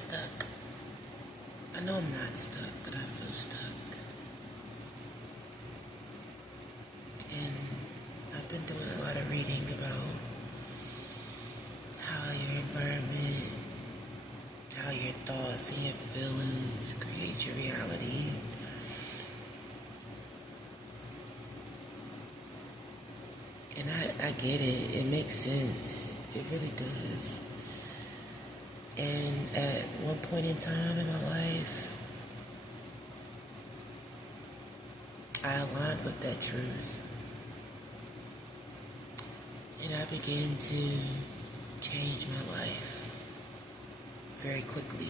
stuck. I know I'm not stuck, but I feel stuck. And I've been doing a lot of reading about how your environment, how your thoughts and your feelings create your reality. And I get it. It makes sense. It really does. And at one point in time in my life, I aligned with that truth. And I began to change my life very quickly,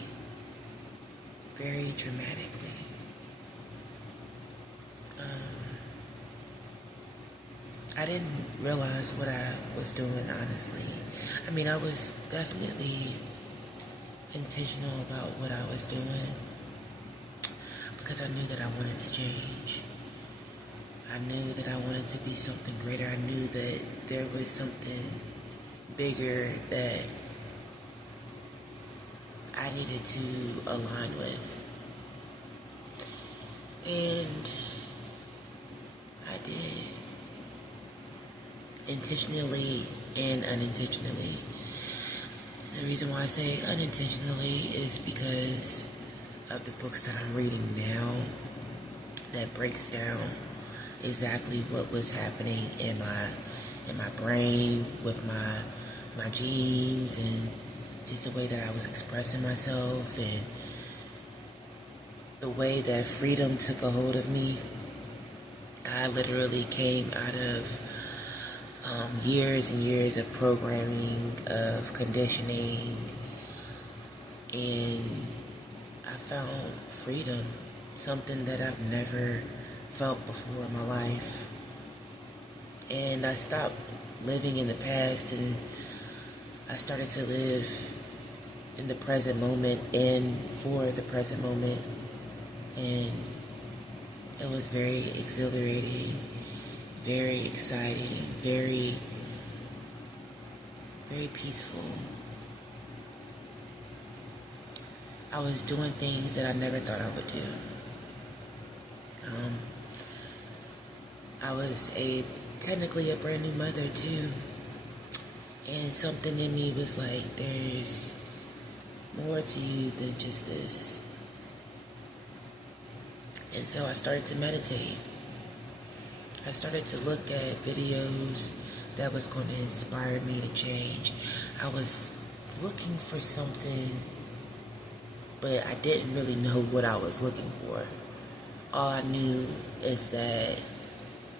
very dramatically. I didn't realize what I was doing, honestly. I mean, I was definitely intentional about what I was doing because I knew that I wanted to change. I knew that I wanted to be something greater. I knew that there was something bigger that I needed to align with. And I did. Intentionally and unintentionally. The reason why I say unintentionally is because of the books that I'm reading now that breaks down exactly what was happening in my brain with my genes and just the way that I was expressing myself and the way that freedom took a hold of me. I literally came out of years and years of programming, of conditioning, and I found freedom, something that I've never felt before in my life. And I stopped living in the past and I started to live in the present moment and for the present moment. And it was very exhilarating, very exciting, very, very peaceful. I was doing things that I never thought I would do. I was technically a brand new mother too. And something in me was like, there's more to you than just this. And so I started to meditate. I started to look at videos that was going to inspire me to change. I was looking for something, but I didn't really know what I was looking for. All I knew is that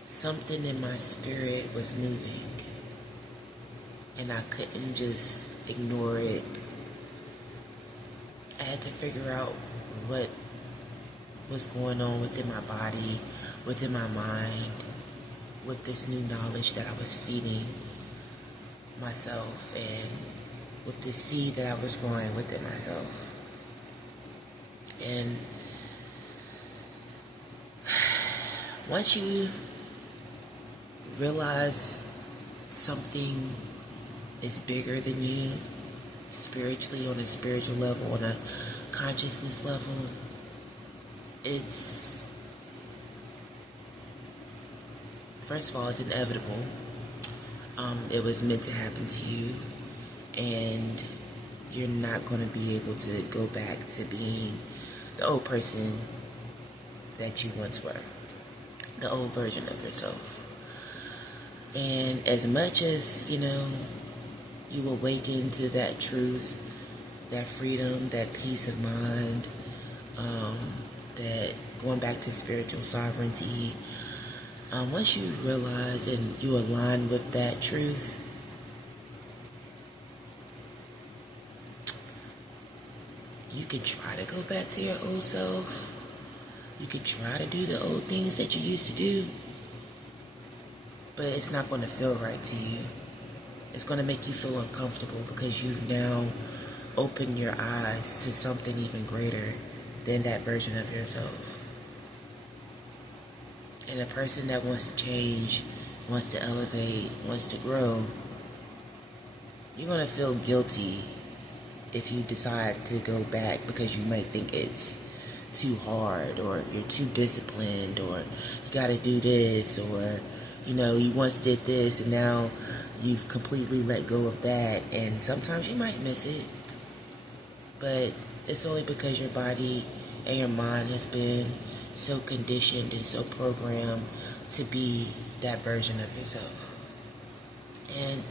something in my spirit was moving, and I couldn't just ignore it. I had to figure out what was going on within my body, within my mind, with this new knowledge that I was feeding myself and with the seed that I was growing within myself. And once you realize something is bigger than you, spiritually, on a spiritual level, on a consciousness level, it's, first of all, it's inevitable. It was meant to happen to you, and you're not going to be able to go back to being the old person that you once were, the old version of yourself. And as much as, you awaken to that truth, that freedom, that peace of mind, that going back to spiritual sovereignty, once you realize and you align with that truth, you can try to go back to your old self. You can try to do the old things that you used to do, but it's not going to feel right to you. It's going to make you feel uncomfortable because you've now opened your eyes to something even greater than that version of yourself. And a person that wants to change, wants to elevate, wants to grow, you're going to feel guilty if you decide to go back because you might think it's too hard, or you're too disciplined, or you got to do this, or you once did this and now you've completely let go of that, and sometimes you might miss it, but it's only because your body and your mind has been so conditioned and so programmed to be that version of yourself. And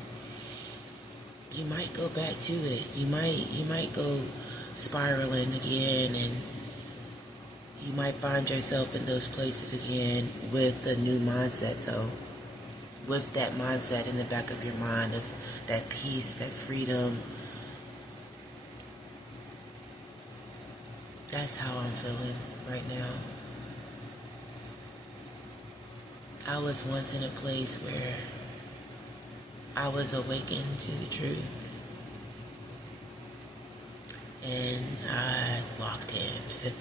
you might go back to it. You might go spiraling again, and you might find yourself in those places again with a new mindset, though. With that mindset in the back of your mind of that peace, that freedom. That's how I'm feeling right now. I was once in a place where I was awakened to the truth, and I locked in.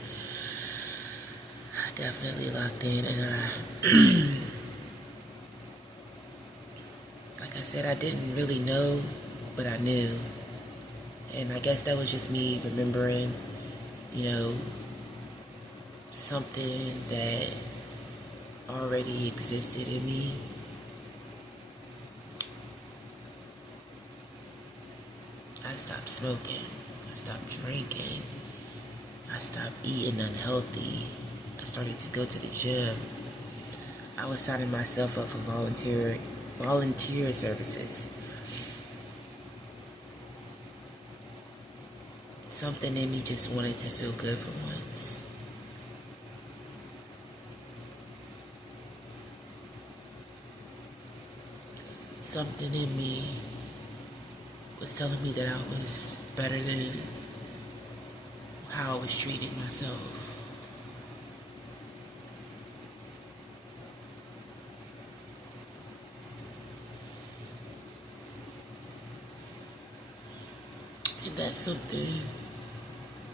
I definitely locked in, and like I said, I didn't really know, but I knew. And I guess that was just me remembering, something that already existed in me. I stopped smoking. I stopped drinking. I stopped eating unhealthy. I started to go to the gym. I was signing myself up for volunteer services. Something in me just wanted to feel good for once. Something in me was telling me that I was better than how I was treating myself. And that something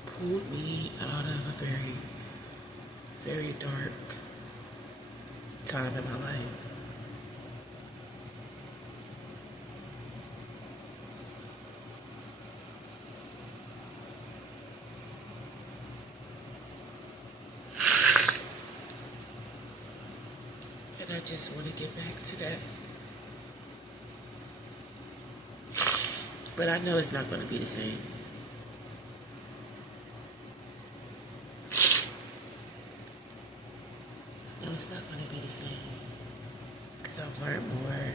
pulled me out of a very, very dark time in my life. And I just want to get back to that. But I know it's not going to be the same. I know it's not going to be the same. Because I've learned more.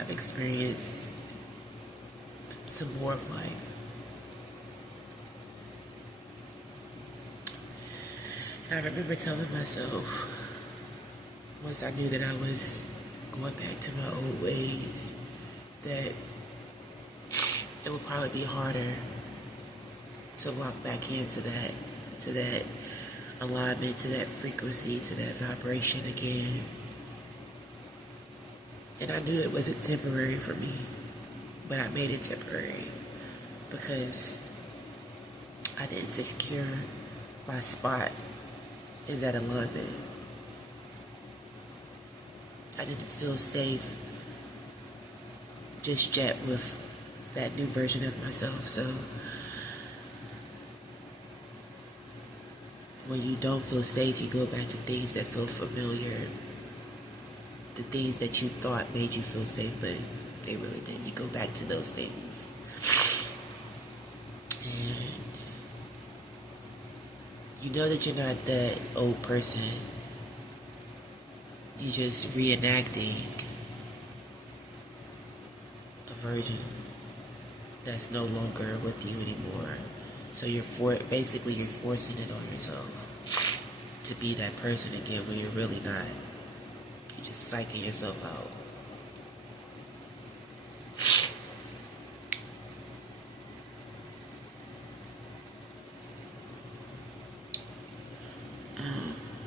I've experienced some more of life. And I remember telling myself, once I knew that I was going back to my old ways, that it would probably be harder to lock back into that alignment, to that frequency, to that vibration again. And I knew it wasn't temporary for me, but I made it temporary because I didn't secure my spot in that alignment. I didn't feel safe just yet with that new version of myself. So when you don't feel safe, you go back to things that feel familiar, the things that you thought made you feel safe, but they really didn't. You go back to those things. And you know that you're not that old person. You're just reenacting a version that's no longer with you anymore. So you're forcing it on yourself to be that person again when you're really not. You're just psyching yourself out.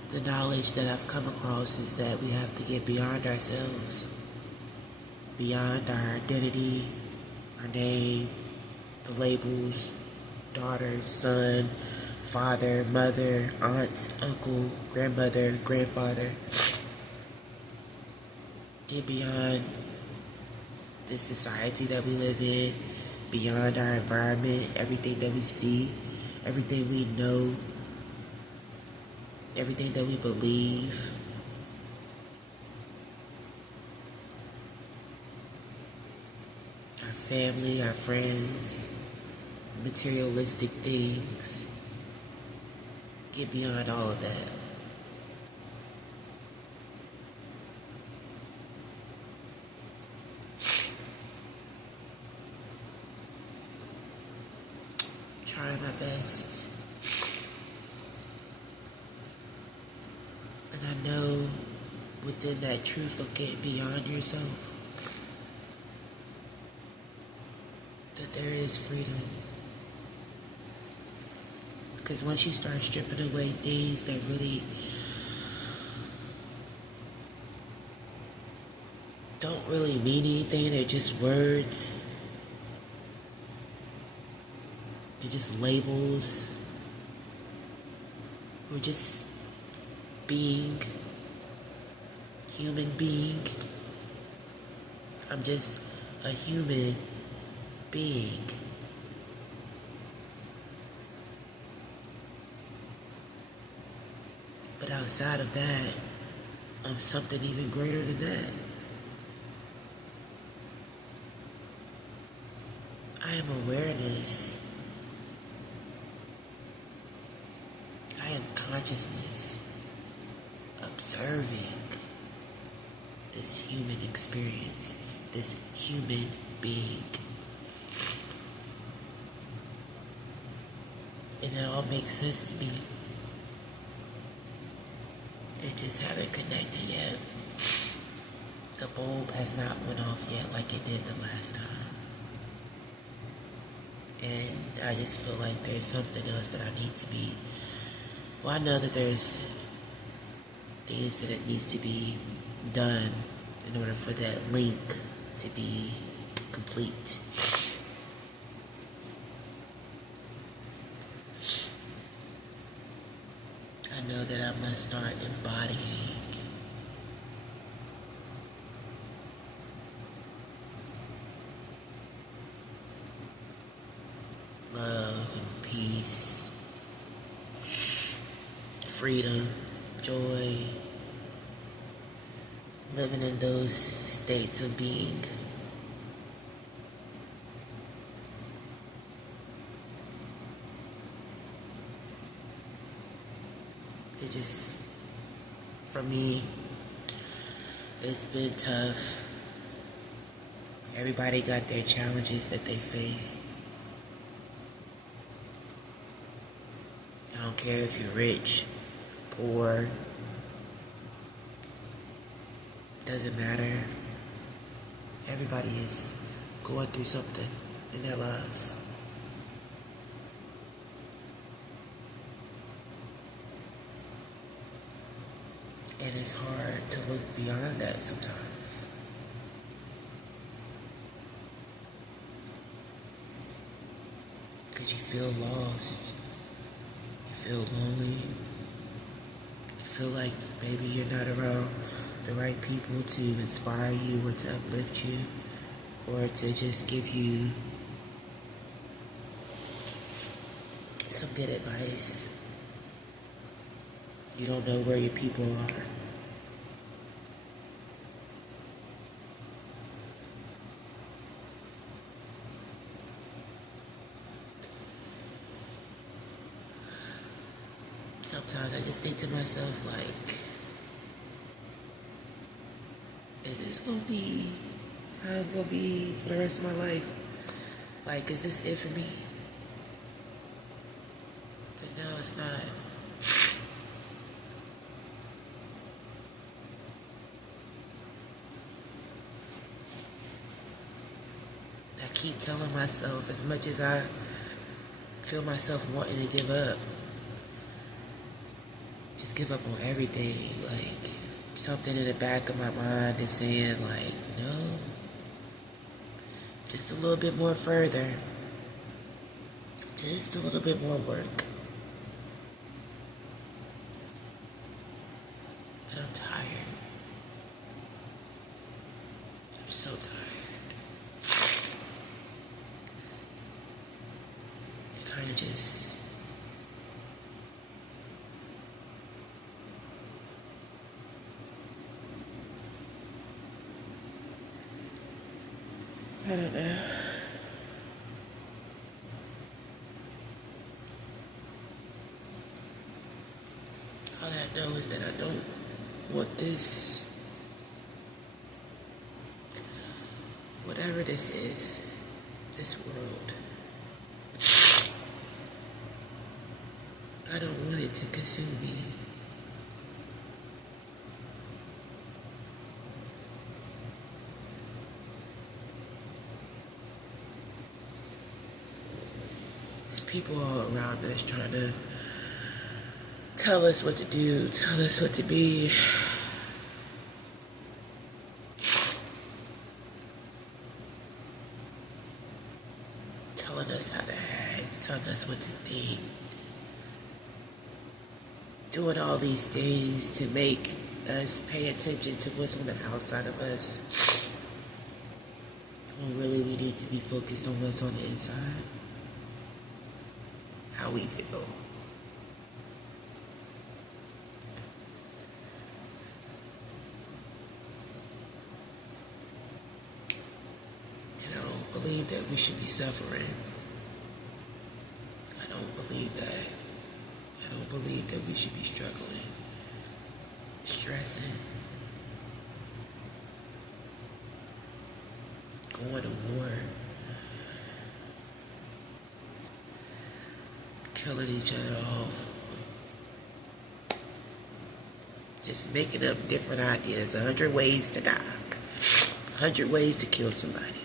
The knowledge that I've come across is that we have to get beyond ourselves, beyond our identity, our name, the labels, daughter, son, father, mother, aunt, uncle, grandmother, grandfather. Get beyond this society that we live in. beyond our environment, everything that we see, everything we know, everything that we believe. Our family, our friends, materialistic things. Get beyond all of that. Trying my best. And I know within that truth of getting beyond yourself that there is freedom. Because once you start stripping away things that really don't really mean anything, they're just words, they're just labels, we're just being, human being. I'm just a human being. But outside of that, I'm something even greater than that. I am awareness. I am consciousness, observing this human experience, this human being. And it all makes sense to me. It just haven't connected yet. The bulb has not went off yet like it did the last time. And I just feel like there's something else that I need to be. Well, I know that there's things that it needs to be done in order for that link to be complete. I know that I must start embodying love and peace, freedom, joy, living in those states of being. It just, for me, it's been tough. Everybody got their challenges that they face. I don't care if you're rich, poor, doesn't matter. Everybody is going through something in their lives. And it's hard to look beyond that sometimes. Because you feel lost. You feel lonely. You feel like maybe you're not around the right people to inspire you or to uplift you or to just give you some good advice. You don't know where your people are. Sometimes I just think to myself, like, is this gonna be how I'm gonna be for the rest of my life? Like, is this it for me? But no, it's not. I keep telling myself, as much as I feel myself wanting to give up, just give up on everything. Like, something in the back of my mind is saying, like, no, just a little bit more further, just a little bit more work. But I'm tired. I'm so tired. kind of just I don't know. All I know is that I don't want this, whatever this is, this world, I don't want it to consume me. There's people all around us trying to tell us what to do, tell us what to be. Telling us how to act, telling us what to think. Doing all these things to make us pay attention to what's on the outside of us. When really we need to be focused on what's on the inside. How we feel. And I don't believe that we should be suffering. I don't believe that. I don't believe that we should be struggling, stressing, going to war, killing each other off, just making up different ideas, 100 ways to die, 100 ways to kill somebody.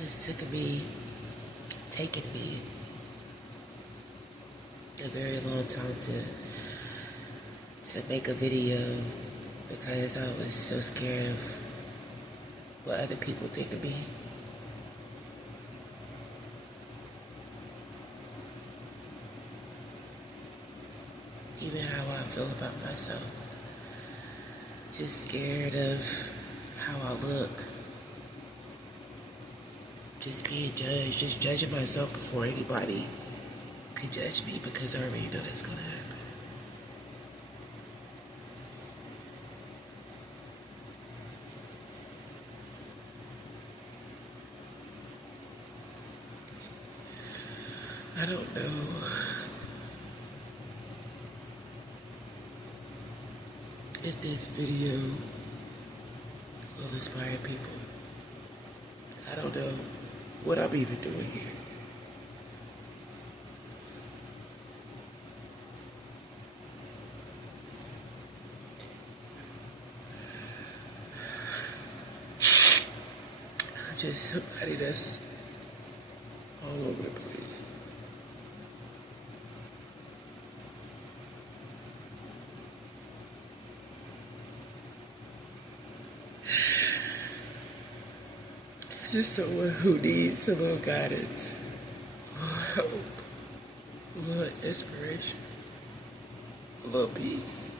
It's taken me a very long time to make a video because I was so scared of what other people think of me. Even how I feel about myself. Just scared of how I look. Just being judged, just judging myself before anybody could judge me because I already know that's gonna happen. I don't know if this video will inspire people. I don't know what I'm even doing here. I'm just somebody that's all over the place. Just someone who needs a little guidance, a little help, a little inspiration, a little peace.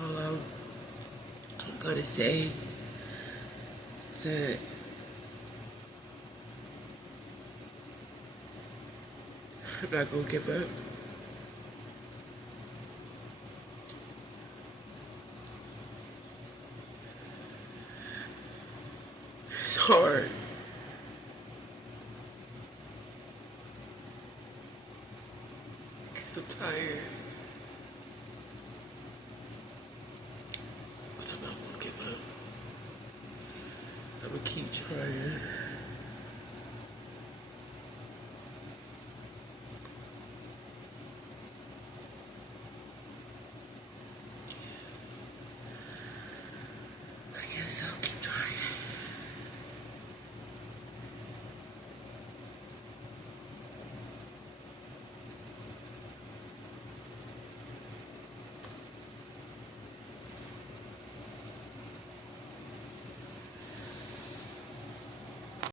All I'm gonna say is that I'm not gonna give up. It's hard. Because I'm tired. But I'm not gonna give up. I'm gonna keep trying. guess I'll keep trying.